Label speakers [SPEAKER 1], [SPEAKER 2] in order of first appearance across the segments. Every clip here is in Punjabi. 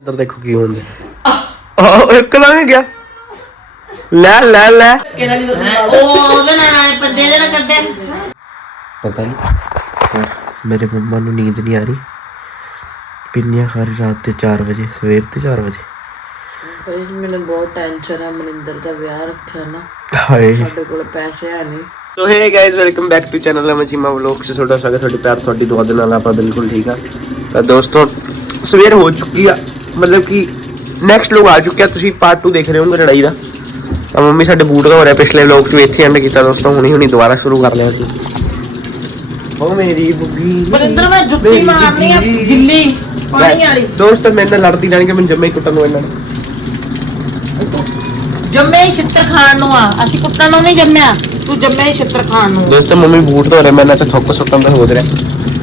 [SPEAKER 1] इधर देखो की होंगे एक ना गया ले ले ले पता नहीं मेरे मम्मा ਨੂੰ नींद नहीं आ रही पिन्नियां खा रही रात के 4 बजे सवेर के 4 बजे
[SPEAKER 2] गाइस मैंने बहुत टेंशन है मनिंदर ਦਾ ਵਿਆਹ ਰੱਖਿਆ ਨਾ
[SPEAKER 1] ਹਾਏ
[SPEAKER 2] ਸਾਡੇ ਕੋਲ ਪੈਸੇ ਹੈ ਨਹੀਂ
[SPEAKER 1] तो hey guys welcome back to channel मचीमा व्लॉग से थोड़ा स्वागत थोड़ी प्यार थोड़ी दुआ दे नाल आपा बिल्कुल ठीक है तो दोस्तों सवेर हो चुकी है मतलब कि नैक्सट लोग आ चुके हैं तुसी पार्ट 2 देख रहे होंगे लड़ाई दा तो मम्मी साडे बूट धो रहे पिछले व्लॉग च इत्थे एंड कीता दोस्तों हुणी दोबारा शुरू कर लिया सी ओ मेरी बुग्गी
[SPEAKER 2] मनिंदर मैं जुੱਤੀ मारनी है गिल्ली पानी वाली
[SPEAKER 1] दोस्त मेरे नाल लड़दी जानी कि मैं जम्मे ही कुੱਟਣ ਨੂੰ ਇਹਨਾਂ
[SPEAKER 2] ਜੰਮੇ ਹੀ ਛਿੱਤਰ ਖਾਣ ਨੂੰ ਆ ਅਸੀਂ ਕੁੱਟਣ ਨੂੰ ਨਹੀਂ ਜੰਮਿਆ ਤੂੰ ਜੰਮੇ ਹੀ ਛਿੱਤਰ ਖਾਣ ਨੂੰ
[SPEAKER 1] दोस्त मम्मी बूट धो रहे मैंने तो थुੱਕ ਸੁੱਟਣ ਦਾ ਹੋ ਰਿਹਾ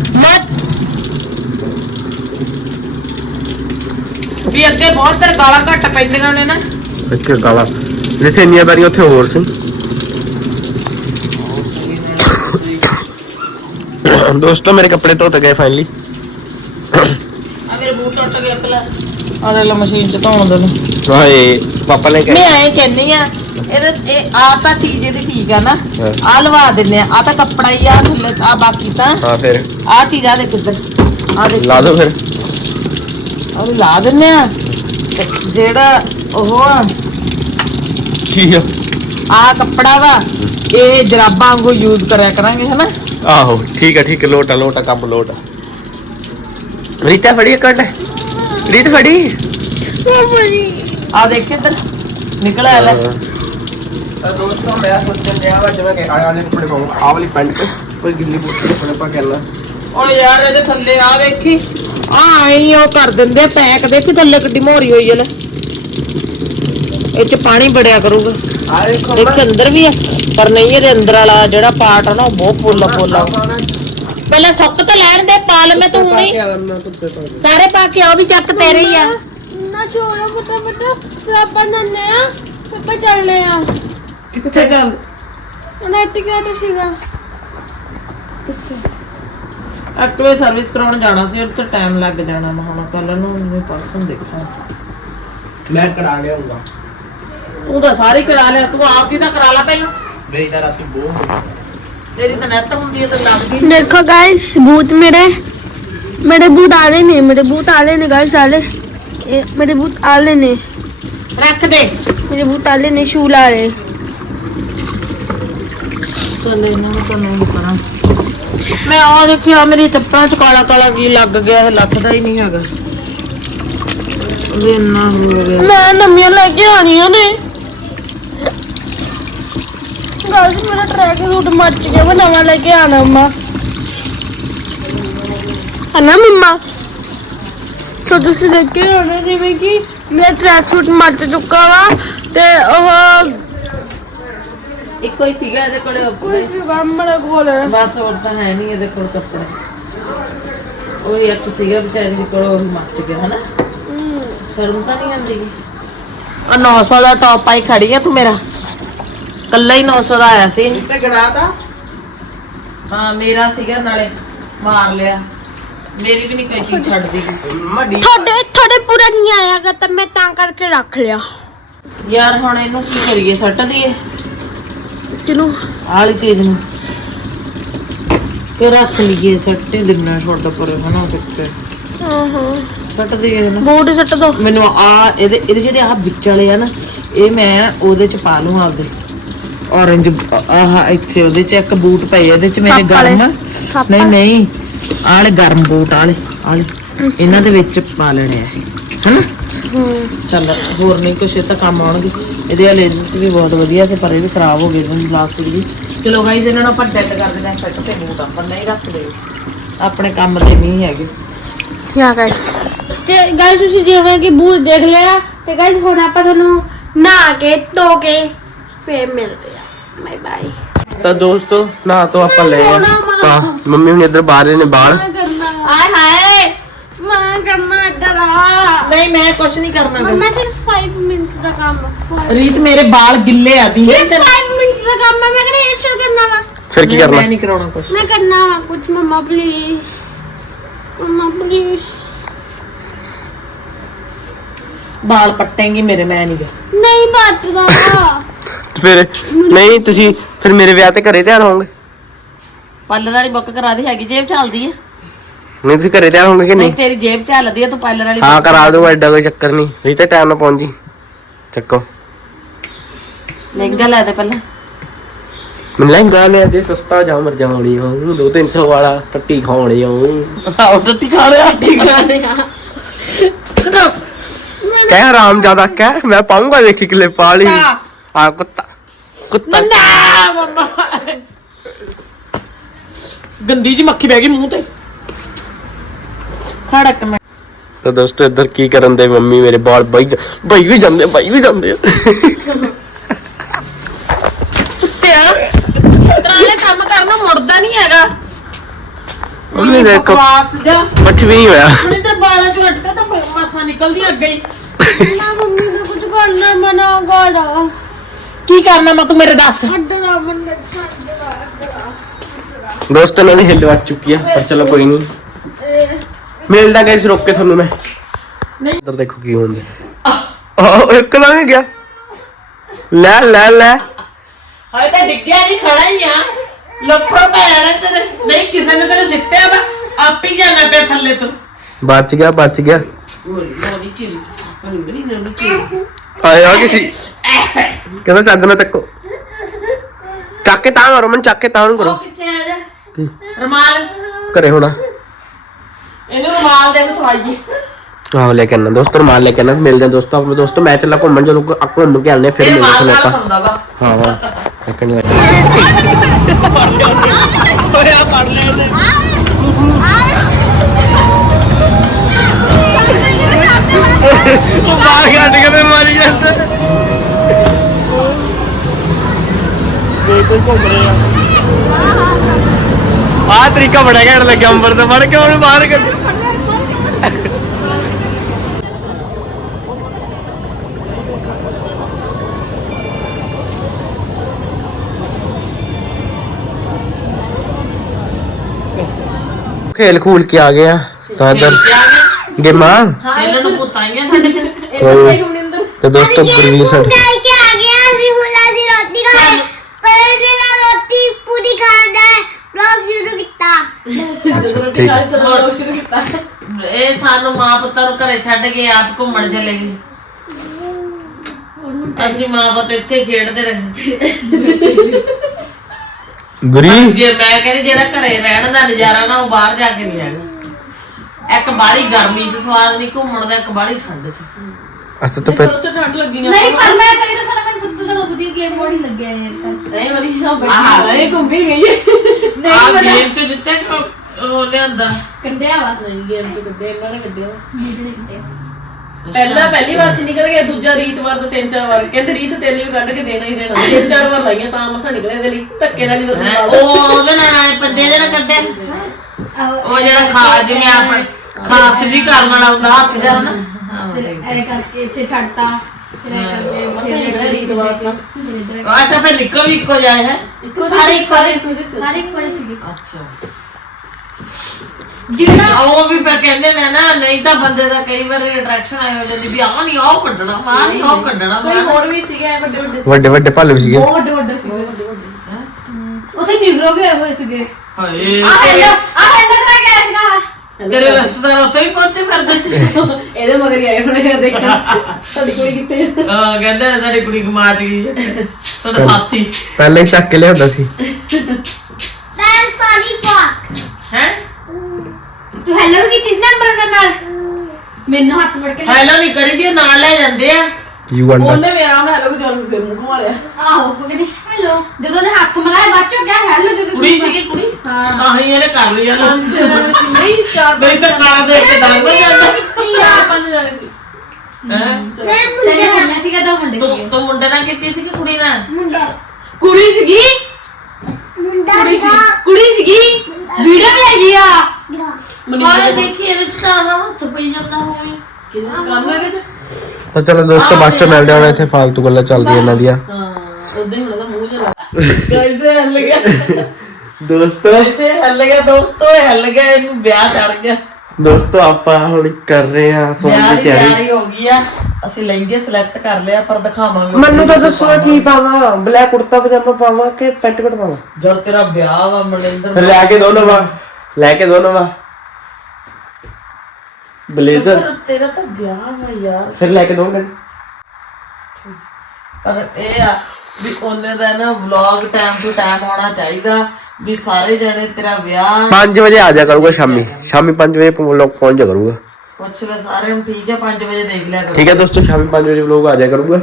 [SPEAKER 2] ਵੀ ਅੱਗੇ ਬਹੁਤ ਤਰ ਗਾਲਾਂ ਘੱਟ ਪੈਂਦੀਆਂ ਨੇ ਨਾ
[SPEAKER 1] ਇੱਕ ਗਾਲਾਂ ਜਿੱਥੇ ਇੰਨੀਆਂ ਵਾਰੀਆਂ ਉੱਥੇ ਹੋਰ ਸੀ दोस्तों मेरे कपड़े धोते गए फाइनली
[SPEAKER 2] ਆ ਮੇਰੇ ਬੂਟ ਟੁੱਟ ਗਏ ਅਕਲਾ ਆਰੇ ਲਾ ਮਸ਼ੀਨ ਚ ਧੋਣ ਦੇ ਨੇ
[SPEAKER 1] ਹਾਏ ਪਾਪਾ ਲੈ ਕੇ
[SPEAKER 2] ਮੈਂ ਐ ਕਹਿੰਦੀ ਆ ਇਹਦੇ ਇਹ ਆ ਤਾਂ ਚੀਜ਼ ਇਹਦੀ ਠੀਕ ਆ ਨਾ ਆ ਲਵਾ ਦਿੰਨੇ ਆ ਤਾਂ ਕੱਪੜਾ ਹੀ ਆ ਥੱਲੇ ਆ ਬਾਕੀ ਤਾਂ
[SPEAKER 1] ਹਾਂ ਫਿਰ
[SPEAKER 2] ਆ ਚੀਜ਼ ਆ ਦੇ ਕਿੱਧਰ ਆ ਦੇ
[SPEAKER 1] ਲਾ ਦੋ ਫਿਰ
[SPEAKER 2] ਆ ਲਾ ਦਿੰਨੇ ਆ ਤੇ ਜਿਹੜਾ ਉਹ ਆ
[SPEAKER 1] ਠੀਕ ਆ
[SPEAKER 2] ਆ ਕੱਪੜਾ ਵਾ ਇਹ ਜਰਾਬਾਂ ਵਾਂਗੂ ਯੂਜ਼ ਕਰਿਆ ਕਰਾਂਗੇ ਹਨਾ
[SPEAKER 1] ਆਹੋ ਠੀਕ ਹੈ ਲੋਟਾ ਕੰਮ ਲੋਟ ਰੀਤਾ ਫੜੀ ਕੱਟ ਰੀਤ ਫੜੀ
[SPEAKER 2] ਆ ਦੇਖ ਕਿੱਧਰ ਨਿਕਲ ਆਇਆ ਲੈ
[SPEAKER 1] ਦੋਸਤੋ ਮੈਂ ਸੋਚਣ ਡਿਆ ਵਾ ਜਿਵੇਂ ਕਿ ਆਹ ਵਾਲੇ ਕੱਪੜੇ ਪਾਉਂ ਆਹ ਵਾਲੀ ਪੈਂਟ ਕੋਈ ਗਿੱਲੀ ਬੂਟ ਕੱਪੜੇ ਪਾ ਕੇ ਲਾ
[SPEAKER 2] ਓ ਯਾਰ ਇਹਦੇ ਥੱਲੇ ਆ ਦੇਖੀ ਆ ਐਂ ਉਹ ਕਰ ਦਿੰਦੇ ਪੈਕ ਦੇਖੀ ਥੱਲੇ ਕਿੱਡੀ ਮੋਰੀ ਹੋਈ ਜਲੇ ਇਹ ਚ ਪਾਣੀ ਬੜਿਆ ਕਰੂਗਾ
[SPEAKER 1] ਆ ਦੇਖੋ
[SPEAKER 2] ਇੱਕ ਅੰਦਰ ਵੀ ਆ ਪਰ ਨਹੀਂ ਇਹਦੇ ਅੰਦਰ ਵਾਲਾ ਜਿਹੜਾ ਪਾਰਟ ਆ ਨਾ ਉਹ ਬਹੁਤ ਪੋਲਾ ਪਹਿਲਾਂ ਸੁੱਕ ਤਾਂ ਲੈਣ ਦੇ ਪਾ ਲੈ ਮੈਂ ਤੂੰ ਨਹੀਂ ਸਾਰੇ ਪਾ ਕੇ ਆ ਵੀ ਚੱਕ ਤੇਰੇ ਹੀ ਆ
[SPEAKER 3] ਨਾ ਛੋੜੋ ਬਤਾ ਆਪਾਂ ਨੰਨੇ ਆ ਆਪਾਂ ਚੱਲਨੇ ਆ
[SPEAKER 2] ਕਿੱਥੇ ਗੱਲ
[SPEAKER 3] ਨਾ ਟਿਕਟ ਸੀਗਾ
[SPEAKER 2] ਐਕਟਿਵੇ ਸਰਵਿਸ ਕਰਾਉਣ ਜਾਣਾ ਸੀ ਉੱਥੇ ਟਾਈਮ ਲੱਗ ਜਾਣਾ ਮੈਂ ਹੁਣ ਕੱਲ ਨੂੰ ਮੈਂ ਪਰਸੋਂ ਦੇਖਾਂ
[SPEAKER 1] ਮੈਂ ਕਰਾ ਲਿਆਉਂਗਾ
[SPEAKER 2] ਤੂੰ ਤਾਂ ਸਾਰੇ ਕਰਾ ਲਿਆ ਤੂੰ ਆਪ ਹੀ ਤਾਂ ਕਰਾ ਲਾ ਪਹਿਲਾਂ
[SPEAKER 1] ਮੇਰੀ ਤਾਂ ਰਾਤੀ ਬਹੁਤ
[SPEAKER 2] ਤੇਰੀ ਤਾਂ ਨੈਟ ਹੁੰਦੀ ਹੈ ਤਾਂ ਲੱਗਦੀ
[SPEAKER 3] देखो गाइस भूत मेरे भूत आ रहे नहीं मेरे भूत आ रहे नहीं गाइस आ रहे मेरे भूत आ रहे नहीं
[SPEAKER 2] ਰੱਖ ਦੇ
[SPEAKER 3] मेरे भूत आ रहे नहीं शूल आ रहे
[SPEAKER 2] ਚੱਲ ਇਹਨਾਂ ਨੂੰ ਤਾਂ ਨਹੀਂ ਕਰਾਂ ਮੈਂ ਆ ਦੇਖਿਆ ਮੇਰੀ ਚੱਪਲਾਂ ਚ ਕਾਲਾ ਕਾਲਾ ਕੀ ਲੱਗ ਗਿਆ ਇਹ ਲੱਥਦਾ ਹੀ ਨਹੀਂ ਹੈਗਾ ਵੀ ਇੰਨਾ ਹੋ ਗਿਆ
[SPEAKER 3] मैं नमियां लेके आनियां ने गाइस मेरा ट्रैक सूट मच गया वो नवा लेके आना अम्मा है ना मम्मा तो ਤੁਸੀਂ ਦੇਖੇ ਹੋਣੇ ਜਿਵੇਂ ਕਿ ਮੇਰਾ ਟਰੈਕ ਸੂਟ ਮੱਚ ਚੁੱਕਾ ਵਾ ਤੇ ਉਹ
[SPEAKER 2] ਇੱਕੋ ਹੀ ਸੀਗਾ ਇਹਦੇ ਕੋਲੇ
[SPEAKER 3] ਕੋਈ ਮੇਰੇ ਕੋਲ
[SPEAKER 2] ਬਸ ਹੋਰ ਤਾਂ ਹੈ ਨਹੀਂ ਇਹਦੇ ਕੋਲ ਕੱਪੜੇ ਉਹ ਇੱਕ ਸੀਗਾ ਵਿਚਾਰੀ ਦੇ ਕੋਲ ਉਹ ਮੱਚ ਗਿਆ ਹਨਾ ਸ਼ਰਮ ਤਾਂ ਨਹੀਂ ਆਉਂਦੀ ਆ 900 ਦਾ ਟੌਪ ਪਾਈ ਖੜੀ ਆ ਤੂੰ ਮੇਰਾ ਕੱਲਾ ਹੀ 900 ਦਾ ਆਇਆ ਸੀ
[SPEAKER 1] ਤੇ ਗਣਾਤਾ
[SPEAKER 2] ਹਾਂ ਮੇਰਾ ਸੀਗਾ ਨਾਲੇ ਮਾਰ ਲਿਆ ਮੇਰੀ ਵੀ ਨਹੀਂ ਕੋਈ ਚੀਜ਼ ਛੱਡਦੀ
[SPEAKER 1] ਮੱਡੀ
[SPEAKER 3] ਤੁਹਾਡੇ ਪੂਰਾ ਨਹੀਂ ਆਇਆਗਾ ਤਾਂ ਮੈਂ ਤਾਂ ਕਰਕੇ ਰੱਖ ਲਿਆ
[SPEAKER 2] ਯਾਰ ਹੁਣ ਇਹਨੂੰ ਕੀ ਕਰੀਏ ਸੱਟ ਦਈਏ
[SPEAKER 3] ਕਿਨੂੰ
[SPEAKER 2] ਆਲੀ ਚੀਜ਼ ਨੂੰ ਕਿ ਰੱਖ ਲਈਏ ਸੱਟੇ ਦਿਨਾ ਛੋੜ ਪਰੇ ਹਨਾ ਕਿੱਥੇ
[SPEAKER 3] ਹਾਂ
[SPEAKER 2] ਸੱਟ ਦਈਏ ਨਾ
[SPEAKER 3] ਬੂਟ ਸੱਟ ਦੋ
[SPEAKER 2] ਮੈਨੂੰ ਆ ਇਹਦੇ ਜਿਹੜੇ ਆ ਵਿੱਚ ਵਾਲੇ ਆ ਨਾ ਇਹ ਮੈਂ ਉਹਦੇ ਚ ਪਾ ਲੂੰ ਆਪਦੇ orange ਆਹ ਇੱਥੇ ਉਹਦੇ ਚ ਇੱਕ ਬੂਟ ਪਏ ਇਹਦੇ ਚ ਮੇਰੇ ਗਰਮ ਨਹੀਂ ਆਲੇ ਗਰਮ ਬੂਟ ਆਲੇ ਇਹਨਾਂ ਦੇ ਵਿੱਚ ਪਾ ਲੈਣੇ ਆ ਹਨਾ ਚੱਲ ਹੋਰ ਨਹੀਂ ਕੁਛ ਤਾਂ ਕੰਮ ਆਉਣਗੇ ਇਹਦੇ ਆ ਲੇਜ਼ਸ ਵੀ ਬਹੁਤ ਵਧੀਆ ਸੀ ਪਰ ਇਹ ਵੀ ਖਰਾਬ ਹੋ ਗਏ ਨੇ ਪਲਾਸਟਿਕ ਦੀ ਚਲੋ ਗਾਈਜ਼ ਇਹਨਾਂ ਨੂੰ ਆਪਾਂ ਡੈਟ ਕਰ ਦਿੰਦੇ ਆ ਸੈੱਟ ਤੇ ਬੂਟ ਆਪਾਂ ਨਹੀਂ ਰੱਖਦੇ ਆਪਣੇ ਕੰਮ ਦੇ ਨਹੀਂ ਹੈਗੇ
[SPEAKER 3] ਯਾ ਗਾਇਸ ਤੇ ਗਾਇਸ ਤੁਸੀਂ ਜਿਵੇਂ ਕਿ ਬੂਟ ਦੇਖ ਲਿਆ ਤੇ ਗਾਇਸ ਹੁਣ ਆਪਾਂ ਤੁਹਾਨੂੰ ਨਹਾ ਕੇ ਧੋ ਕੇ ਫੇਰ ਮਿਲਦੇ ਆ ਬਾਏ ਬਾਏ
[SPEAKER 1] ਤਾਂ ਦੋਸਤੋ ਨਾ ਤੋਂ ਆਪਾਂ ਲੈ ਆ ਤਾਂ ਮੰਮੀ ਹੁਣ ਇੱਧਰ ਬਾਹਰ ਨੇ ਬਾਲ
[SPEAKER 2] ਆਏ ਹਾਏ
[SPEAKER 3] ਮੈਂ ਕਰਨਾ ਇੱਧਰ ਆ
[SPEAKER 2] ਨਹੀਂ ਮੈਂ ਕੁਛ ਨਹੀਂ ਕਰਨਾ
[SPEAKER 3] ਮੈਂ ਸਿਰਫ 5 ਮਿੰਟਸ ਦਾ ਕੰਮ ਹੈ
[SPEAKER 2] ਰੀਤ ਮੇਰੇ ਵਾਲ ਗਿੱਲੇ ਆ ਦੀ
[SPEAKER 3] ਸਿਰਫ 5 ਮਿੰਟਸ ਦਾ ਕੰਮ ਹੈ ਮੈਂ ਕਿਹੜਾ ਇਹ ਸ਼ੁਰੂ ਕਰਨਾ ਵਾ
[SPEAKER 1] ਫਿਰ ਕੀ ਕਰਨਾ
[SPEAKER 2] ਮੈਂ ਨਹੀਂ ਕਰਾਉਣਾ ਕੁਛ
[SPEAKER 3] ਮੈਂ ਕਰਨਾ ਵਾ ਕੁਝ ਮਮਾ ਪਲੀਜ਼
[SPEAKER 2] ਬਾਲ ਪੱਟੇਂਗੀ ਮੇਰੇ, ਮੈਂ ਨਹੀਂ ਗਾ।
[SPEAKER 3] ਨਹੀਂ ਪੱਟਦਾ।
[SPEAKER 1] ਫਿਰ ਨਹੀਂ ਤੁਸੀਂ ਫਿਰ ਮੇਰੇ ਵਿਆਹ ਤੇ ਘਰੇ ਤਿਆਰ ਹੋਵੋਗੇ?
[SPEAKER 2] ਪਾਰਲਰ ਵਾਲੀ ਬੁੱਕ ਕਰਾ ਦੀ, ਹੈਗੀ ਜੇਬ ਚੱਲਦੀ ਹੈ।
[SPEAKER 1] ਨਹੀਂ ਤੁਸੀਂ ਘਰੇ ਤਿਆਰ ਹੋਵੋਗੇ ਕਿ
[SPEAKER 2] ਨਹੀਂ
[SPEAKER 1] ਨਹੀਂ?
[SPEAKER 2] ਤੇਰੀ ਜੇਬ ਚੱਲਦੀ ਹੈ, ਤੂੰ ਪਾਰਲਰ ਵਾਲੀ
[SPEAKER 1] ਹਾਂ ਕਰਾ ਦੂੰਗਾ, ਐਡਾ ਕੋਈ ਚੱਕਰ ਨਹੀਂ। ਨਹੀਂ ਤਾਂ ਟਾਈਮ ਨਾਲ ਪਹੁੰਚ ਜੀ। ਚੱਕੋ
[SPEAKER 2] ਲਹਿੰਗਾ ਲੈ ਦੇ ਪਹਿਲਾਂ।
[SPEAKER 1] ਮੈਨੂੰ ਲਹਿੰਗਾ ਲਿਆ ਦੇ ਸਸਤਾ, ਜਾ ਮਰ ਜਾਣੀ ਹੋ 200-300 ਵਾਲਾ ਟੱਟੀ ਖਾਣੀ ਹੋ।
[SPEAKER 2] ਆਹ ਟੱਟੀ ਖਾ ਲਿਆ, ਠੀਕ ਆ।
[SPEAKER 1] ਕਹਿ ਆਰਾਮ ਜ਼ਿਆਦਾ ਕਹਿ, ਮੈਂ ਪਾਉਂਗਾ ਦੇਖੀ ਕਿਲੇ ਪਾਲੀ। ਆ ਕੁੱਤਾ ਕੁੱਤਾ
[SPEAKER 2] ਨਾ ਮੰਮਾ, ਗੰਦੀ ਜੀ ਮੱਖੀ ਬਹਿ ਗਈ ਮੂੰਹ ਤੇ। ਖੜਕ ਮੈਂ
[SPEAKER 1] ਤਾਂ ਦੋਸਤੋ ਇੱਧਰ ਕੀ ਕਰਨ ਦੇ ਮੰਮੀ ਮੇਰੇ ਬਾਲ ਬਾਈ ਵੀ ਜਾਂਦੇ
[SPEAKER 2] ਕੁੱਤਿਆ ਵਾਲੇ ਕੰਮ ਕਰਨਾ ਮੁੜਦਾ ਨਹੀਂ ਹੈਗਾ।
[SPEAKER 1] ਮੰਮੀ ਦੇਖੋ
[SPEAKER 2] ਬਕਵਾਸ ਜਾ,
[SPEAKER 1] ਕੁਛ ਵੀ ਨਹੀਂ ਹੋਇਆ।
[SPEAKER 2] ਹੁਣ ਇਧਰ ਬਾਲਾਂ ਚੋਂ ਅਟਕਾ ਤਾਂ ਮਾਸਾ ਨਿਕਲਦੀ ਅੱਗੇ ਹੀ।
[SPEAKER 3] ਨਾ ਮੰਮੀ ਨੂੰ ਕੁਝ ਕਰਨਾ ਮਨਾ ਕਰ।
[SPEAKER 2] ਕੀ ਕਰਨਾ ਮੈਂ, ਤੂੰ ਮੇਰੇ ਦੱਸ।
[SPEAKER 3] ਛੱਡਣਾ ਮੰਨ
[SPEAKER 1] ਦੋਸਤੋ ਇਹਨਾਂ ਦੀ ਹਿੱਲ ਵੱਜ ਚੁੱਕੀ ਆ, ਪਰ ਚਲੋ ਕੋਈ ਨਹੀਂ, ਮਿਲਦਾ ਗਾਇਸ ਰੁੱਕ ਕੇ ਤੁਹਾਨੂੰ ਮੈਂ।
[SPEAKER 2] ਨਹੀਂ।
[SPEAKER 1] ਇੱਧਰ ਦੇਖੋ ਕੀ ਹੁੰਦਾ। ਆਹ ਇੱਕ ਲੰਘ ਗਿਆ। ਲੈ
[SPEAKER 2] ਹਾਏ ਤਾਂ ਡਿੱਗਿਆ ਨਹੀਂ, ਖੜਾ ਹੀ ਆ। ਲੱਫੜ ਭੈਣ ਤੇਰੇ, ਨਹੀਂ ਕਿਸੇ ਨੇ ਤੇਰੇ ਸਿੱਟਿਆ ਵਾ, ਆਪ ਹੀ ਜਾਣਾ ਪਿਆ ਥੱਲੇ ਤੋਂ।
[SPEAKER 1] ਬਚ ਗਿਆ
[SPEAKER 2] ਮੋਰੀ ਚਿੱਲੀ ਮੇਰੀ ਚਿੱਲੀ।
[SPEAKER 1] ਆਇਆ ਕਿਸੇ ਕਹਿੰਦਾ ਚੱਜ ਨਾਲ ਤੱਕੋ, ਚੱਕ ਕੇ ਤਾਂ ਕਰੋ, ਮੈਨੂੰ ਚੱਕ ਕੇ ਤਾਂ ਨੂੰ ਕਰੋ।
[SPEAKER 2] ਉਹ ਕਿੱਥੇ ਆ ਜਾ ਰਮਾਲ,
[SPEAKER 1] ਘਰੇ ਹੋਣਾ।
[SPEAKER 2] ਇਹਨੂੰ ਰਮਾਲ ਦੇ ਸਵਾਈਏ।
[SPEAKER 1] ਆਹੋ ਲੈ ਕੇ ਆਣਾ ਦੋਸਤੋ, ਰੁਮਾਲ ਲੈ ਕੇ ਆਣਾ। ਮਿਲਦੇ ਹਾਂ ਦੋਸਤੋ ਆਪਣੇ ਦੋਸਤੋ, ਮੈਂ ਚੱਲਾ ਘੁੰਮਣ, ਜਦੋਂ ਘੁੰਮ ਕੇ ਆਉਂਦੇ ਫਿਰ
[SPEAKER 2] ਇਹ
[SPEAKER 1] ਮਿਲਦੇ
[SPEAKER 2] ਮਾਲ
[SPEAKER 1] ਤੁਹਾਨੂੰ
[SPEAKER 2] ਨਾਲ
[SPEAKER 1] ਆਪਾਂ।
[SPEAKER 2] ਸੁਣਦਾ ਵਾ।
[SPEAKER 1] ਹਾਂ ਦੇਖਣ ਲੱਗ
[SPEAKER 2] ਹੋਇਆ ਪੜ ਲੈ ਉਹਨੇ।
[SPEAKER 1] ਉਹ ਬਾਹਰ ਕੱਢ ਕੇ ਤੇ ਮਾਰੀ ਜਾਂਦਾ। ਕੋਈ ਘੁੰਮ ਰਿਹਾ ਆ ਤਰੀਕਾ ਬੜਾ ਘੈਂਟ ਲੱਗਿਆ, ਅੰਬਰ ਤੋਂ ਫੜ ਕੇ ਉਹਨੂੰ ਬਾਹਰ ਕੱਢ। खेल खूल के आ गया तो इधर गेमां
[SPEAKER 2] ਇਹਨਾਂ ਨੂੰ ਪੁੱਤਾਈਆਂ ਸਾਡੇ ਤੇ।
[SPEAKER 1] तो दोस्तों गुरवीर सर
[SPEAKER 3] के आ गया अभी हुला दी रोटी खा पर दिन रोटी पूरी खाना है ब्लॉग शुरू किया।
[SPEAKER 1] ठीक
[SPEAKER 2] ਇਹ ਸਾਨੂੰ ਮਾਂ ਪੁੱਤਾਂ ਨੂੰ ਘਰੇ ਛੱਡ ਕੇ ਆਪ ਘੁੰਮਣ ਚਲੇ ਗਏ। ਅਸੀਂ ਮਾਂ ਪੁੱਤ ਇੱਥੇ ਖੇਡਦੇ ਰਹੇ।
[SPEAKER 1] गुरी
[SPEAKER 2] ਜੇ ਮੈਂ ਕਹਿੰਦੀ ਜਿਹੜਾ ਘਰੇ ਰਹਿਣ ਦਾ ਨਜ਼ਾਰਾ ਨਾ, ਉਹ ਬਾਹਰ ਜਾ ਕੇ ਨਹੀਂ ਹੈਗਾ। ਇੱਕ ਬਾਹਲੀ ਗਰਮੀ 'ਚ ਸਵਾਦ ਨਹੀਂ ਘੁੰਮਣ ਦਾ, ਇੱਕ ਬਾਹਲੀ ਠੰਡ 'ਚ।
[SPEAKER 1] अच्छा तो फिर
[SPEAKER 3] नहीं पर मैं सही तो सर मैं सब तो ज्यादा बुद्धि गेम मोड ही लग गया है यार।
[SPEAKER 4] नहीं वाली सब
[SPEAKER 2] आहा।
[SPEAKER 4] बैठी है घूम भी गई है
[SPEAKER 2] ਆ
[SPEAKER 4] नहीं पता
[SPEAKER 2] ਗੇਮ 'ਚ ਜਿੱਤੇ ਉਹ ਲਿਆਂਦਾ।
[SPEAKER 3] कंडे आवा
[SPEAKER 4] नहीं गेम च कड्डे इन्ना ने कड्डे
[SPEAKER 3] मुझे नहीं कंडे
[SPEAKER 4] ਪਹਿਲਾ ਪਹਿਲੀ ਵਾਰ ਚ ਨਿਕਲ ਗਿਆ, ਦੂਜਾ ਰੀਤ ਵਾਰ ਤਾਂ 3-4 ਵਾਰ ਕਹਿੰਦੇ ਰੀਤ ਤੇਲੀ ਵੀ ਕੱਢ ਕੇ ਦੇਣਾ ਹੀ ਦੇਣਾ। 3-4 ਵਾਰ ਲਾਈਆਂ ਤਾਂ ਮਸਾ ਨਿਕਲੇ ਇਹਦੇ ਲਈ, ਧੱਕੇ ਨਾਲ ਹੀ
[SPEAKER 2] ਹੈਂ,
[SPEAKER 4] ਬਦਲ
[SPEAKER 2] ਉਹ ਉਹਦੇ ਨਾਲ ਪੰਜੇ ਦੇ ਨਾਲ ਕੱਢਿਆ। ਉਹ ਜਿਹੜਾ ਖਾ ਜਿਵੇਂ ਆਪਾਂ ਖਾਸ ਜੀ ਕਰਨ ਵਾਲਾ ਹੁੰਦਾ ਹੱਥ ਜਿਹਾ ਨਾ।
[SPEAKER 3] ऐ करके फिर छड़ता फिर ऐ करके
[SPEAKER 4] ਮਸਾ ਨਿਕਲੇ ਰੀਤ ਵਾਰ ਤਾਂ।
[SPEAKER 2] ਅੱਛਾ ਫਿਰ ਨਿਕਲ ਵੀ ਇੱਕੋ ਜਾਏ ਹੈ।
[SPEAKER 4] ਸਾਰੇ
[SPEAKER 3] सारे कोई सी
[SPEAKER 2] ਅੱਛਾ
[SPEAKER 3] जिन्ना
[SPEAKER 2] ਉਹ ਵੀ ਫਿਰ ਕਹਿੰਦੇ ਨੇ ਨਾ, ਨਹੀਂ ਤਾਂ ਬੰਦੇ ਦਾ ਕਈ ਵਾਰ ਅਟਰੈਕਸ਼ਨ ਆਈ ਹੋ ਜਾਂਦੀ ਵੀ ਆਹ ਨਹੀਂ ਆਹ ਕੱਢਣਾ, ਆਹ ਨਹੀਂ ਆਹ ਕੱਢਣਾ।
[SPEAKER 4] ਕੋਈ ਹੋਰ ਵੀ ਸੀਗੇ ਵੱਡੇ ਵੱਡੇ
[SPEAKER 1] ਵੱਡੇ ਵੱਡੇ ਭਾਲੂ ਸੀਗੇ।
[SPEAKER 3] बहुत बड़े बड़े सीगे उथे निगरो गए हुए सीगे।
[SPEAKER 2] ਹਾਏ
[SPEAKER 3] आ हेलो करा के आया सीगा।
[SPEAKER 2] ਤੇਰੇ ਰਿਸ਼ਤੇਦਾਰ ਉੱਥੇ ਹੀ ਪਹੁੰਚੇ ਫਿਰਦੇ ਸੀ।
[SPEAKER 4] ਇਹਦੇ ਮਗਰ ਹੀ ਆਏ ਹੋਣੇ ਆ ਦੇਖਣ ਸਾਡੀ ਕੁੜੀ ਕਿੱਥੇ ਆ।
[SPEAKER 2] ਹਾਂ ਕਹਿੰਦੇ ਨੇ ਸਾਡੀ ਕੁੜੀ ਗਮਾਚ ਗਈ ਹੈ, ਤੁਹਾਡਾ ਸਾਥੀ
[SPEAKER 1] ਪਹਿਲੇ ਹੀ ਚੱਕ ਕੇ ਲਿਆਉਂਦਾ ਸੀ।
[SPEAKER 3] दैन सॉरी पाक
[SPEAKER 2] ਹੈ।
[SPEAKER 3] तू हेलो भी किस नंबर नाल मेनू हाथ पकड़ के
[SPEAKER 2] ਹੈਲੋ ਨਹੀਂ ਕਰੀ ਦੀ, ਨਾਲ ਲੈ ਜਾਂਦੇ ਆ।
[SPEAKER 1] ਯੂ ਅੰਡਾ
[SPEAKER 4] ਉਹਨੇ ਮੇਰਾ ਨਾਮ ਹੈਲੋ ਵੀ ਜਨ ਫਿਰ ਮੂੰਹ ਘੁਮਾ ਲਿਆ।
[SPEAKER 3] ਆਹੋ ਉਹ ਕਹਿੰਦੀ ਹੈਲੋ ਜਦੋਂ ਨੇ ਹੱਥ ਮਿਲਾਇਆ ਬਾਚੋ ਕਿਹਾ ਹੈਲੋ ਜਦੋਂ
[SPEAKER 2] ਕੁੜੀ ਸੀਗੀ ਕੁੜੀ,
[SPEAKER 3] ਹਾਂ।
[SPEAKER 2] ਤਾਂ ਹੀ ਇਹਨੇ ਕਰ ਲਿਆ ਨਾ।
[SPEAKER 4] ਨਹੀਂ 4
[SPEAKER 2] ਨਹੀਂ ਤਾਂ ਕਾਰ ਦੇਖ ਕੇ ਡਰ ਨਾ ਜਾਂਦਾ।
[SPEAKER 4] 4-5 ਜਾਣੇ ਸੀ।
[SPEAKER 2] ਹੈ
[SPEAKER 3] ਤੇਰੇ ਮੁੰਡੇ ਸੀਗੇ ਦੋ ਮੁੰਡੇ ਸੀਗੇ
[SPEAKER 2] ਤੂੰ ਮੁੰਡੇ ਨਾਲ ਕੀਤੀ ਸੀ ਕਿ ਕੁੜੀ ਨਾਲ?
[SPEAKER 3] ਮੁੰਡਾ ਕੁੜੀ ਸੀਗੀ ਕੁੜੀ ਸੀਗੀ ਵੀਡੀਓ ਵੀ ਹੈਗੀ ਆ
[SPEAKER 2] ਹਾਂ ਦੇਖੀ ਇਹਦੇ ਚ ਤਾਂ ਹੱਥ ਪਈ ਜਾਂਦਾ ਹੋਵੇ।
[SPEAKER 4] ਕਿਹਦੇ ਚ ਕੰਮ ਇਹਦੇ ਚ?
[SPEAKER 1] ਤਾਂ ਚਲੋ ਦੋਸਤੋ ਬਾਅਦ ਚ ਮਿਲਦੇ ਹਾਂ, ਇੱਥੇ ਫਾਲਤੂ ਗੱਲਾਂ ਚੱਲਦੀਆਂ ਇਹਨਾਂ ਦੀਆਂ।
[SPEAKER 4] ਹਾਂ ਉਦਾਂ ਹੀ ਹੁੰਦਾ ਮੂੰਹ ਜਿਹਾ ਗਾਇਸ ਹਿੱਲ ਗਿਆ
[SPEAKER 1] ਦੋਸਤੋ
[SPEAKER 2] ਇੱਥੇ ਹਿੱਲ ਗਿਆ ਦੋਸਤੋ, ਇਹ ਹਿੱਲ ਗਿਆ, ਇਹਨੂੰ ਵਿਆਹ ਚੜ ਗਿਆ।
[SPEAKER 1] ਦੋਸਤੋ ਆਪਾਂ ਹੁਣ ਕਰ ਰਹੇ ਆ ਸੌਣ
[SPEAKER 2] ਵਿਆਹ
[SPEAKER 1] ਦੀ
[SPEAKER 2] ਦੀ
[SPEAKER 1] ਤਿਆਰੀ।
[SPEAKER 2] ਤਿਆਰੀ ਹੋ ਗਈ ਆ, ਅਸੀਂ ਲਹਿੰਗੇ ਸਿਲੈਕਟ ਕਰ ਲਿਆ ਪਰ ਦਿਖਾਵਾਂਗੇ।
[SPEAKER 1] ਮੈਨੂੰ ਤਾਂ ਦੱਸੋ ਕੀ ਪਾਵਾਂ, ਬਲੈਕ ਕੁੜਤਾ ਪਜਾਮਾ ਪਾਵਾਂ ਕਿ ਪੈਂਟ ਕੋਟ ਪਾਵਾਂ?
[SPEAKER 2] ਜਦ ਤੇਰਾ ਵਿਆਹ ਵਾ ਮਨਿੰਦਰ,
[SPEAKER 1] ਫਿਰ ਲੈ ਕੇ ਦੋ ਨਵਾਂ ਬਲੇਜ਼ਰ।
[SPEAKER 2] ਤੇਰਾ ਤਾਂ ਵਿਆਹ ਵਾ ਯਾਰ।
[SPEAKER 1] ਫਿਰ ਲੈ ਕੇ ਦੋਗੇ?
[SPEAKER 2] ਪਰ ਇਹ ਆ ਵੀ ਉਹਨੇ ਦਾ ਨਾ ਵਲੌਗ ਟਾਈਮ ਟੂ ਟਾਈਮ ਆਉਣਾ ਚਾਹੀਦਾ, ਵੀ ਸਾਰੇ ਜਣੇ ਤੇਰਾ ਵਿਆਹ
[SPEAKER 1] 5 ਵਜੇ ਆ ਜਾ ਕਰੂਗਾ, ਸ਼ਾਮੀ 5 ਵਜੇ ਲੋਕ ਪਹੁੰਚ ਜਾ ਕਰੂਗਾ।
[SPEAKER 2] ਪੁੱਛ ਲੈ ਸਾਰਿਆਂ ਨੂੰ, ਠੀਕ ਹੈ 5 ਵਜੇ ਦੇਖ ਲਿਆ ਕਰੋ।
[SPEAKER 1] ਠੀਕ ਹੈ ਦੋਸਤੋ, ਸ਼ਾਮੀ 5 ਵਜੇ ਲੋਕ ਆ ਜਾ ਕਰੂਗਾ।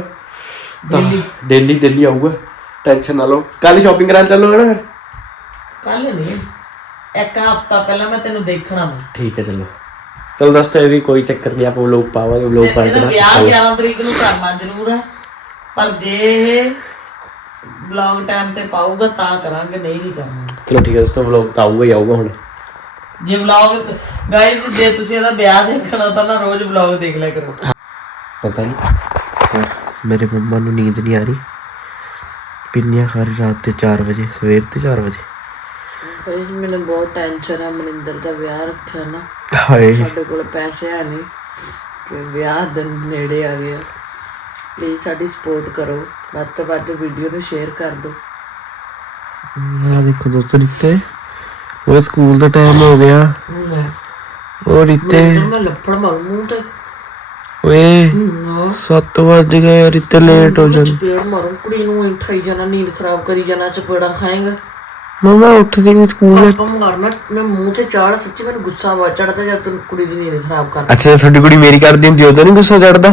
[SPEAKER 1] ਡੇਲੀ ਆਊਗਾ, ਟੈਨਸ਼ਨ ਨਾ ਲਓ। ਕੱਲ ਸ਼ਾਪਿੰਗ ਕਰਨ ਚੱਲੋਗੇ ਨਾ? ਫਿਰ
[SPEAKER 2] ਕੱਲ ਨਹੀਂ, ਇੱਕ ਹਫ਼ਤਾ ਪਹਿਲਾਂ ਮੈਂ ਤੈਨੂੰ ਦੇਖਣਾ ਵਾ।
[SPEAKER 1] ਠੀਕ ਹੈ, ਚਲੋ ਦੋਸਤੋ, ਇਹ ਵੀ ਕੋਈ ਚੱਕਰ ਨਹੀਂ, ਆਪਾਂ ਲੋਕ ਪਾਵਾਂਗੇ, ਲੋਕ ਪਾ
[SPEAKER 2] ਇਹਦਾ ਵਿਆਹ 11 ਤਰੀਕ ਨੂੰ ਕਰਨਾ ਜ਼ਰੂਰ ਆ, ਪਰ ਜੇ ਇਹ ਵਲੌਗ ਟਾਈਮ ਤੇ ਪਾਊਗਾ ਤਾਂ ਕਰਾਂਗੇ, ਨਹੀਂ ਕਰਨਾ।
[SPEAKER 1] ਚਲੋ ਠੀਕ ਹੈ ਦੋਸਤੋ, ਵਲੌਗ ਤਾਂ ਆਊਗਾ ਹੀ ਆਊਗਾ। ਹੁਣ
[SPEAKER 2] ਜੇ ਵਲੌਗ ਗਾਇਸ, ਜੇ ਤੁਸੀਂ ਇਹਦਾ ਵਿਆਹ ਦੇਖਣਾ ਤਾਂ ਨਾ ਰੋਜ਼ ਵਲੌਗ ਦੇਖ ਲਿਆ ਕਰੋ।
[SPEAKER 1] ਪਤਾ ਨਹੀਂ ਮੇਰੇ ਮੰਮਾ ਨੂੰ ਨੀਂਦ ਨਹੀਂ ਆ ਰਹੀ, ਪਿੰਨੀਆਂ ਖਾ ਰਹੀ ਰਾਤ ਦੇ 4 ਵਜੇ, ਸਵੇਰ ਦੇ 4 ਵਜੇ।
[SPEAKER 2] ਗਾਇਸ ਮੈਨੂੰ ਬਹੁਤ ਟੈਨਸ਼ਨ ਆ, ਮਨਿੰਦਰ ਦਾ ਵਿਆਹ ਰੱਖਿਆ ਨਾ,
[SPEAKER 1] ਹਾਏ
[SPEAKER 2] ਸਾਡੇ ਕੋਲ ਪੈਸੇ ਹੈ ਨਹੀਂ, ਕਿ ਵਿਆਹ ਦਿਨ ਨੇੜੇ ਆ ਗਿਆ। ਪਲੀਜ਼ ਸਾਡੀ ਸਪੋਰਟ ਕਰੋ, ਵੱਧ ਤੋਂ ਵੱਧ ਵੀਡੀਓ ਨੂੰ ਸ਼ੇਅਰ ਕਰ ਦਿਓ।
[SPEAKER 1] ਆ ਦੇਖੋ ਦੋਸਤੋ, ਰਿੱਤੇ ਉਹ ਸਕੂਲ ਦਾ ਟਾਈਮ ਹੋ ਗਿਆ। ਉਹ ਰਿੱਤੇ
[SPEAKER 2] ਮੈਂ ਲੱਫੜ ਮਾਰੂ ਮੂੰਹ ਤੇ,
[SPEAKER 1] ਓਏ 7 ਵਜ ਗਏ, ਰਿੱਤੇ ਲੇਟ ਹੋ ਜਾਣ।
[SPEAKER 2] ਚਪੇੜ ਮਾਰੂ ਕੁੜੀ ਨੂੰ, ਉਠਾਈ ਜਾਣਾ, ਨੀਂਦ ਖਰਾਬ ਕਰੀ ਜਾਣਾ, ਚਪੇੜਾਂ ਖਾਏਗਾ।
[SPEAKER 1] ਮਮਾ ਉੱਠਦੀ ਨਹੀਂ ਸਕੂਲ।
[SPEAKER 2] ਆਪਾਂ ਮਾਰਨਾ, ਮੈਂ ਮੂੰਹ ਤੇ ਚਾੜ, ਸੱਚੀ ਮੈਨੂੰ ਗੁੱਸਾ ਵਾ ਚੜਦਾ ਜਦ ਤੂੰ ਕੁੜੀ ਦੀ ਨੀਂਦ ਖਰਾਬ ਕਰ।
[SPEAKER 1] ਅੱਛਾ, ਤੁਹਾਡੀ ਕੁੜੀ ਮੇਰੀ ਕਰਦੀ ਹੁੰਦੀ, ਉਦੋਂ ਨਹੀਂ ਗੁੱਸਾ ਚੜਦਾ?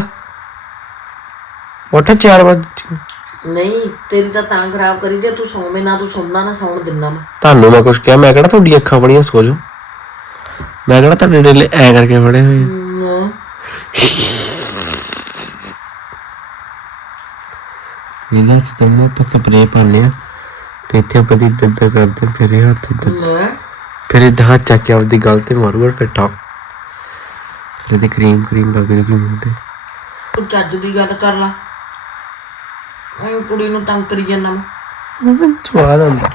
[SPEAKER 1] ਉੱਠ 4 ਵਜੇ।
[SPEAKER 2] ਨਹੀਂ ਤੇਰੀ ਤਾਂ ਖਰਾਬ ਕਰੀ ਜੇ ਤੂੰ ਸੌਵੇਂ ਨਾ, ਤੂੰ ਸੌਣਾ ਨਾ, ਸੌਣ ਦਿੰਦਾ ਮੈਂ।
[SPEAKER 1] ਤੁਹਾਨੂੰ ਮੈਂ ਕੁਛ ਕਿਹਾ? ਮੈਂ ਕਿਹੜਾ ਤੁਹਾਡੀ ਅੱਖਾਂ ਬੜੀਆਂ, ਸੋ ਜਾਓ। ਮੈਂ ਕਿਹੜਾ ਤੁਹਾਡੇ ਡੇਲੇ ਐ ਕਰਕੇ ਫੜੇ ਹੋਏ। ਇਹਦਾ ਤਾਂ ਆਪਾਂ ਸਪਰੇਅ ਪਾਉਂਦੇ ਆ ਤੇ ਇੱਥੇ ਆਪਾਂ ਦੀ ਇੱਦਾਂ ਕਰਦੇ, ਫਿਰ ਇਹ ਹੱਥ ਇੱਦਾਂ, ਫਿਰ ਇਹ ਹੱਥ ਚੱਕ ਕੇ ਆਪਦੀ ਗੱਲ ਤੇ ਮਾਰੂਗਾ ਫਿੱਟਾ, ਫਿਰ ਇਹਦੇ ਕਰੀਮ ਲੱਗ ਜੂਗੀ ਮੂੰਹ ਤੇ।
[SPEAKER 2] ਤੂੰ ਚੱਜ ਦੀ ਗੱਲ ਕਰ ਲਾ, ਕੁੜੀ ਨੂੰ ਤੰਗ ਕਰੀ ਜਾਂਦਾ ਮੈਂ।
[SPEAKER 1] ਮੈਨੂੰ ਸਵਾਦ ਆਉਂਦਾ।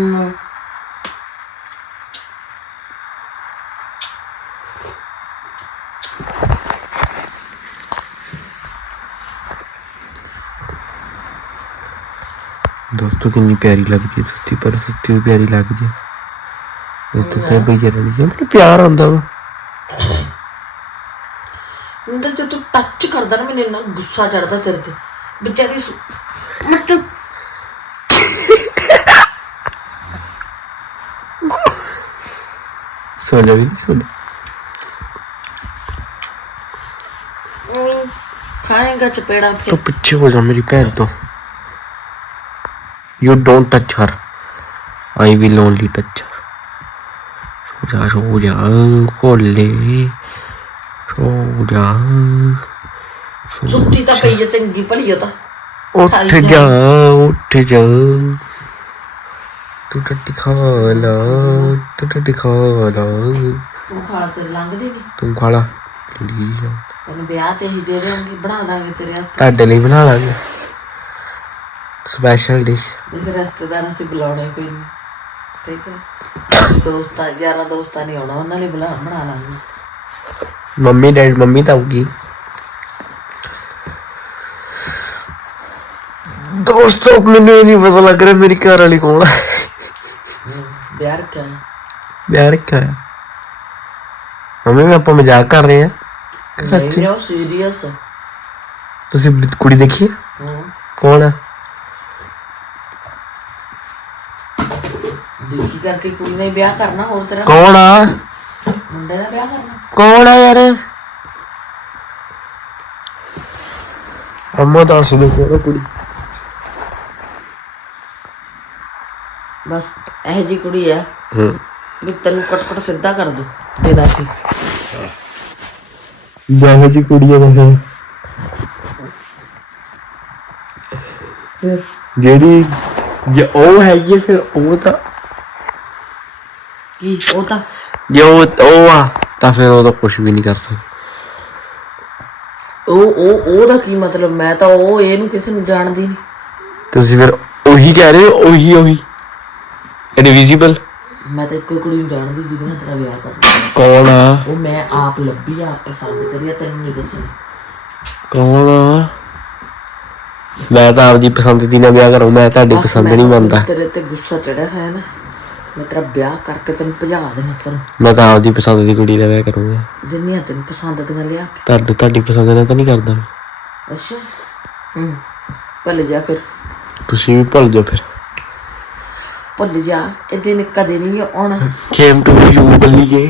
[SPEAKER 1] ਦੋਸਤੋ ਕਿੰਨੀ ਪਿਆਰੀ ਲੱਗਦੀ ਹੈ ਸੁੱਤੀ, ਪਰ ਸੁੱਤੀ ਵੀ ਪਿਆਰੀ ਲੱਗਦੀ ਹੈ। ਉੱਥੇ ਤਾਂ ਭਈਆ ਰਲੀ ਮੈਨੂੰ ਪਿਆਰ ਆਉਂਦਾ ਵਾ।
[SPEAKER 2] ਅੰਦਰ ਜਦ ਤੂੰ ਟੱਚ ਕਰਦਾ ਨਾ, ਮੈਨੂੰ ਇੰਨਾ ਗੁੱਸਾ ਚੜਦਾ ਤੇਰੇ ਤੇ, ਵਿਚਾਰੀ ਮਤਲਬ
[SPEAKER 1] ਸੋ ਜਾ ਵੀ ਸੋ ਜਾ।
[SPEAKER 2] ਖਾਏਗਾ ਚਪੇੜਾ ਫਿਰ।
[SPEAKER 1] ਤੂੰ ਪਿੱਛੇ ਹੋ ਜਾ ਮੇਰੀ ਭੈਣ ਤੋਂ। You don't touch her. I will only touch her. ਸੋ ਜਾ ਕੋਲੇ, ਸੋ ਜਾ।
[SPEAKER 2] ਸੁੱਤੀ ਤਾਂ ਪਈ ਆ ਚੰਗੀ ਭਲੀ ਆ ਤਾਂ।
[SPEAKER 1] ਉੱਠ ਜਾ ਤੂੰ ਟੱਟੀ ਖਾ ਲਾ,
[SPEAKER 2] ਤੂੰ ਖਾਲਾ ਤੇ ਲੰਘਦੀ ਨੀ,
[SPEAKER 1] ਤੂੰ ਖਾ ਲਾ।
[SPEAKER 2] ਤੈਨੂੰ ਵਿਆਹ ਤੇ ਹੀ ਦੇ ਦੇਵਾਂਗੇ, ਬਣਾ ਦਾਂਗੇ ਤੇਰੇ ਹੱਥ।
[SPEAKER 1] ਤੁਹਾਡੇ ਲਈ ਬਣਾ ਲਾਂਗੇ ਸਪੈਸ਼ਲ ਡਿਸ਼।
[SPEAKER 2] ਦੇਖ ਰਿਸ਼ਤੇਦਾਰ ਅਸੀਂ ਬੁਲਾਉਣੇ ਕੋਈ ਨਹੀਂ, ਠੀਕ ਹੈ? ਦੋਸਤਾਂ, ਯਾਰਾਂ ਦੋਸਤਾਂ ਨਹੀਂ ਆਉਣਾ, ਉਹਨਾਂ ਲਈ ਬਣਾ ਲਾਂਗੇ।
[SPEAKER 1] ਮੰਮੀ ਤਾਂ ਆਊਗੀ। ਦੋਸਤੋ ਮੈਨੂੰ ਇਹ ਨਹੀਂ ਪਤਾ ਲੱਗ ਰਿਹਾ ਮੇਰੀ ਘਰ ਵਾਲੀ ਕੌਣ ਹੈ।
[SPEAKER 2] ਵਿਆਹ ਰੱਖਿਆ
[SPEAKER 1] ਹੈ ਮੰਮੀ, ਆਪਾਂ ਮਜ਼ਾਕ ਕਰ ਰਹੇ ਆ ਸੱਚੀ?
[SPEAKER 2] ਨਹੀਂ, ਸੀਰੀਅਸ।
[SPEAKER 1] ਤੁਸੀਂ ਕੁੜੀ ਦੇਖੀ? ਕੌਣ ਆ?
[SPEAKER 2] ਦੇਖੀ ਕਰਕੇ ਕੁੜੀ ਨੇ ਵਿਆਹ ਕਰਨਾ, ਹੋਰ ਤੇਰਾ
[SPEAKER 1] ਕੌਣ ਆ?
[SPEAKER 2] ਮੁੰਡੇ ਦਾ ਵਿਆਹ ਕਰਨਾ।
[SPEAKER 1] ਕੌਣ ਆ ਯਾਰ? ਅੰਮਾ ਦੱਸ ਦੋ ਕੌਣ ਕੁੜੀ।
[SPEAKER 2] ਬਸ ਇਹ ਜੀ ਕੁੜੀ ਆ ਵੀ ਤੈਨੂੰ ਕਟ ਸਿੱਧਾ ਕਰ ਦੂ ਬਿਨਾਂ ਕੀ।
[SPEAKER 1] ਜਿਹੋ ਜੀ ਕੁੜੀ ਆ ਵੈਸੇ ਜਿਹੜੀ, ਜੇ ਉਹ ਹੈਗੀ ਫਿਰ ਉਹ ਤਾਂ
[SPEAKER 2] ਕੀ, ਉਹ ਤਾਂ
[SPEAKER 1] ਜੇ ਉਹ ਆ ਤਾਂ ਫਿਰ ਉਹ ਤਾਂ ਕੁਛ ਵੀ ਨਹੀਂ ਕਰ ਸਕਦਾ।
[SPEAKER 2] ਉਹਦਾ ਕੀ ਮਤਲਬ? ਮੈਂ ਤਾਂ ਇਹਨੂੰ ਕਿਸੇ ਨੂੰ ਜਾਣਦੀ ਨਹੀਂ।
[SPEAKER 1] ਤੁਸੀਂ ਫਿਰ ਉਹੀ ਕਹਿ ਰਹੇ ਹੋ, ਉਹੀ ਇਨਵਿਜ਼ੀਬਲ।
[SPEAKER 2] ਮੈਂ ਤਾਂ ਇੱਕੋ ਕੁੜੀ ਨੂੰ ਜਾਣਦੀ ਜਿਹਦੇ ਨਾਲ ਤੇਰਾ ਵਿਆਹ ਕਰਨਾ।
[SPEAKER 1] ਕੌਣ ਆ?
[SPEAKER 2] ਉਹ ਮੈਂ ਆਪ ਲੱਭੀ ਆ, ਆਪ ਪਸੰਦ ਕਰੀ ਆ, ਤੈਨੂੰ ਨਹੀਂ ਦੱਸਣੀ।
[SPEAKER 1] ਕੌਣ ਆ? ਮੈਂ ਤਾਂ ਆਪਦੀ ਪਸੰਦ ਦੀ ਨਾਲ ਵਿਆਹ ਕਰਾਂ, ਮੈਂ ਤੁਹਾਡੀ
[SPEAKER 2] ਬਸ
[SPEAKER 1] ਪਸੰਦ
[SPEAKER 2] ਮੈਂ
[SPEAKER 1] ਨਹੀਂ ਮੰਨਦਾ।
[SPEAKER 2] ਤੇਰੇ ਤੇ ਗੁੱਸਾ ਚੜਿਆ ਹੋਇਆ ਨਾ, ਮੈਂ ਤੇਰਾ ਵਿਆਹ ਕਰਕੇ ਤੈਨੂੰ ਭਜਾ ਦੇਣਾ ਘਰੋਂ।
[SPEAKER 1] ਮੈਂ ਤਾਂ ਆਪਦੀ ਪਸੰਦ ਦੀ ਕੁੜੀ ਨਾਲ ਵਿਆਹ ਕਰੂੰਗਾ।
[SPEAKER 2] ਜਿੰਨੀਆਂ ਤੈਨੂੰ ਪਸੰਦ ਦੀਆਂ ਲਿਆ ਕੇ।
[SPEAKER 1] ਤੁਹਾਡੀ ਪਸੰਦ ਨਾਲ ਤਾਂ ਨਹੀਂ ਕਰਦਾ।
[SPEAKER 2] ਅੱਛਾ ਭੁੱਲ ਜਾ ਫਿਰ,
[SPEAKER 1] ਤੁਸੀਂ ਵੀ ਭੁੱਲ ਜਾਓ ਫਿਰ।
[SPEAKER 2] ਭੁੱਲ ਜਾ, ਇਹ ਦਿਨ ਕਦੇ ਨਹੀਂ ਆਉਣਾ।
[SPEAKER 1] ਸੇਮ ਟੂ ਯੂ ਬੱਲੀਏ।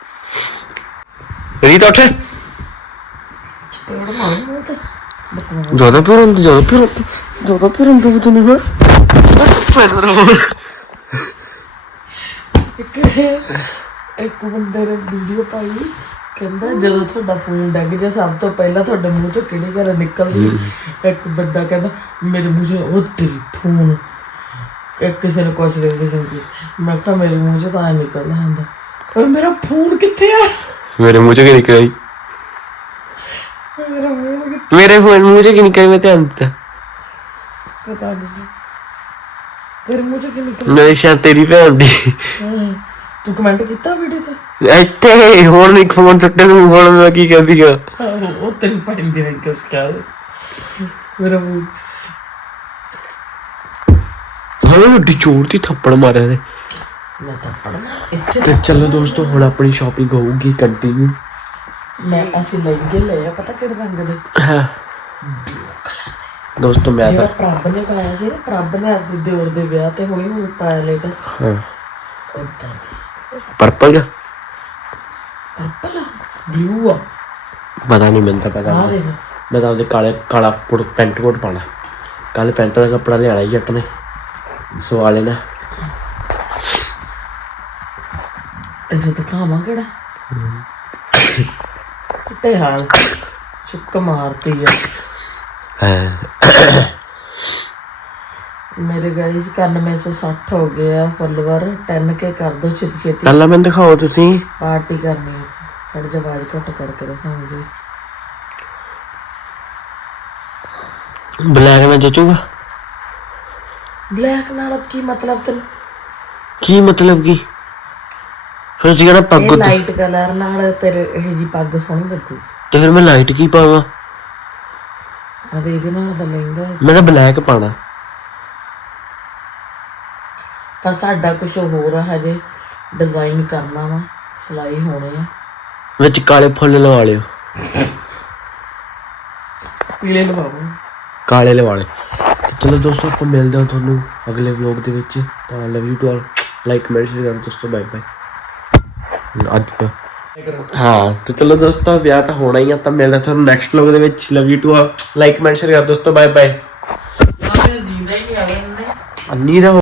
[SPEAKER 1] ਰੀਤ ਉੱਠ। ਜ਼ਿਆਦਾ ਫਿਰ ਤੈਨੂੰ ਮੈਂ
[SPEAKER 2] ਇੱਕ ਬੰਦੇ ਨੇ ਵੀਡੀਓ ਪਾਈ, ਕਹਿੰਦਾ ਜਦੋਂ ਤੁਹਾਡਾ ਫੋਨ ਡੱਗ ਜਾ ਸਭ ਤੋਂ ਪਹਿਲਾਂ ਤੁਹਾਡੇ ਮੂੰਹ ਤੋਂ ਕਿਹੜੀ ਗੱਲ ਨਿਕਲਦੀ? ਇੱਕ ਬੰਦਾ ਕਹਿੰਦਾ ਮੇਰੇ ਮੂੰਹ ਚੋਂ ਉਹ ਤੇਰੀ ਫੋਨ। ਕਿਸੇ ਨੇ ਕੁਛ ਨਹੀਂ, ਕਿਸੇ ਨੂੰ। ਮੈਂ ਕਿਹਾ ਮੇਰੇ ਮੂੰਹ ਚੋਂ ਤਾਂ ਐਂ ਨਿਕਲਦਾ ਹੁੰਦਾ, ਪਰ ਮੇਰਾ ਫੋਨ ਕਿੱਥੇ ਆ?
[SPEAKER 1] ਮੇਰੇ ਮੂੰਹ ਚੋਂ ਕੀ ਨਿਕਲਿਆ ਜੀ? ਮੇਰੇ ਫੋਨ ਮੂੰਹ ਚੋਂ ਕੀ ਨਿਕਲਿਆ? ਮੈਂ ਧਿਆਨ ਦਿੱਤਾ।
[SPEAKER 2] ਪਤਾ ਨਹੀਂ ਤੇਰੇ ਮੂੰਹ ਚੋਂ ਕੀ ਨਿਕਲ।
[SPEAKER 1] ਨਹੀਂ ਸ਼ਾਇਦ ਤੇਰੀ ਭੈਣ ਦੀ।
[SPEAKER 2] ਤੂੰ ਕਮੈਂਟ ਕੀਤਾ ਵੀਡੀਓ ਤੇ?
[SPEAKER 1] ਇੱਥੇ ਹੁਣ ਇੱਕ ਫੋਨ ਟੁੱਟੇ ਨੂੰ ਹੁਣ ਮੈਂ ਕੀ ਕਰਦੀ ਆ?
[SPEAKER 2] ਉਹ ਤੇਰੀ ਭੈਣ ਦੀ ਨਹੀਂ ਕੁਛ ਕਹਿ ਮੇਰਾ ਮੂੰਹ।
[SPEAKER 1] ਹਾਂ ਵੱਡੀ ਚੋਰ ਦੀ ਥੱਪੜ ਮਾਰਿਆ ਤੇ।
[SPEAKER 2] ਮੈਂ ਥੱਪੜ ਇੱਥੇ
[SPEAKER 1] ਤੇ ਚਲੋ ਦੋਸਤੋ ਹੁਣ ਆਪਣੀ ਸ਼ਾਪਿੰਗ ਹੋਊਗੀ ਕੰਟੀਨਿਊ।
[SPEAKER 2] ਮੈਂ ਅਸੀਂ ਲਹਿੰਗੇ ਲਏ ਆ, ਪਤਾ ਕਿਹੜੇ ਰੰਗ ਦੇ?
[SPEAKER 1] ਹਾਂ ਦੋਸਤੋ ਮੈਂ
[SPEAKER 2] ਜਿਹੜਾ
[SPEAKER 1] ਤਾਂ
[SPEAKER 2] ਪ੍ਰਭ ਨੇ ਪਾਇਆ ਸੀ ਨਾ, ਪ੍ਰਭ ਨੇ ਆਪਦੇ ਦਿਓਰ ਦੇ ਵਿਆਹ ਤੇ ਹੋਈ ਹੁਣ ਪਾਇਆ ਲੇਟੈਸਟ
[SPEAKER 1] ਹਾਂ
[SPEAKER 2] ਉਦਾਂ ਦੀ।
[SPEAKER 1] ਪਰਪਲ ਜਾਂ
[SPEAKER 2] ਪਰਪਲ ਬਲੂ ਆ,
[SPEAKER 1] ਪਤਾ ਨਹੀਂ ਮੈਨੂੰ ਤਾਂ ਪਤਾ
[SPEAKER 2] ਆ
[SPEAKER 1] ਨਹੀਂ।
[SPEAKER 2] ਦੇਖ
[SPEAKER 1] ਮੈਂ ਤਾਂ ਆਪਦੇ ਕਾਲਾ ਕੋਟ ਪੈਂਟ ਕੋਟ ਪਾਣਾ। ਕੱਲ ਪੈਂਟ ਦਾ ਕੱਪੜਾ ਲਿਆਣਾ ਜੱਟ ਨੇ ਸਵਾ ਲੈਣਾ।
[SPEAKER 2] ਇੱਥੇ ਦਿਖਾਵਾਂ ਕਿਹੜਾ ਕੁੱਤੇ ਹਾਲ ਚੁੱਕ ਮਾਰਤੀ ਆ। ਮੇਰੇ ਗਾਈਸ 9160 ਹੋ ਗਏ ਆ ਫੋਲੋਵਰ। 10K ਕਰ ਦੋ ਛੇਤੀ ਛੇਤੀ,
[SPEAKER 1] ਕੱਲਾ ਮੈਨੂੰ ਦਿਖਾਓ ਤੁਸੀਂ।
[SPEAKER 2] ਪਾਰਟੀ ਕਰਨੀ ਹੈ। ਫੜ ਜਾ ਆਵਾਜ਼ ਘੱਟ ਕਰਕੇ ਦਿਖਾਉਂਗੇ।
[SPEAKER 1] ਬਲੈਕ ਨਾਲ ਜਚੂਗਾ?
[SPEAKER 2] ਬਲੈਕ ਨਾਲ ਕੀ ਮਤਲਬ ਤੈਨੂੰ?
[SPEAKER 1] ਕੀ ਮਤਲਬ ਕੀ? ਫਿਰ ਜੀ ਕਹਿੰਦਾ ਪੱਗ
[SPEAKER 2] ਇਹ ਲਾਈਟ ਕਲਰ ਨਾਲ ਤੇਰੇ ਇਹ ਜੀ ਪੱਗ ਸੋਹਣੀ ਲੱਗੂ।
[SPEAKER 1] ਤੇ ਫਿਰ ਮੈਂ ਲਾਈਟ ਕੀ ਪਾਵਾਂ?
[SPEAKER 2] ਅਰੇ ਇਹਦੇ ਨਾਲ ਤਾਂ ਲਹਿੰਗਾ ਹੈ।
[SPEAKER 1] ਮੈਂ ਤਾਂ ਬਲੈਕ ਪਾਣਾ।
[SPEAKER 2] ਪਰ ਸਾਡਾ ਕੁਝ ਹੋਰ ਆ, ਹਜੇ ਡਿਜ਼ਾਈਨ ਕਰਨਾ ਵਾ, ਸਿਲਾਈ ਹੋਣੀ ਆ।
[SPEAKER 1] ਵਿੱਚ ਕਾਲੇ ਫੁੱਲ ਲਵਾ ਲਿਓ।
[SPEAKER 2] ਪੀਲੇ ਲਵਾਵਾਂ।
[SPEAKER 1] ਕਾਲੇ ਲਵਾ ਲੈ। ਚਲੋ ਦੋਸਤੋ ਆਪਾਂ ਮਿਲਦੇ ਹਾਂ ਤੁਹਾਨੂੰ ਅਗਲੇ ਵਲੌਗ ਦੇ ਵਿੱਚ। ਤਾਂ love you to all. Like comment share ਕਰੋ ਦੋਸਤੋ। Bye bye. ਅੱਜ ਹਾਂ ਤੇ ਚਲੋ ਦੋਸਤੋ ਵਿਆਹ ਤਾਂ ਹੋਣਾ ਹੀ ਆ। ਤਾਂ ਮਿਲਦਾ ਤੁਹਾਨੂੰ ਨੈਕਸਟ ਵਲੌਗ ਦੇ ਵਿੱਚ। Love you to all. Like comment share ਕਰੋ ਦੋਸਤੋ। Bye bye.
[SPEAKER 2] ਨੀਂਦ ਹੀ ਨਹੀਂ ਆ ਗਈ।
[SPEAKER 1] ਅੰਨੀ ਦਾ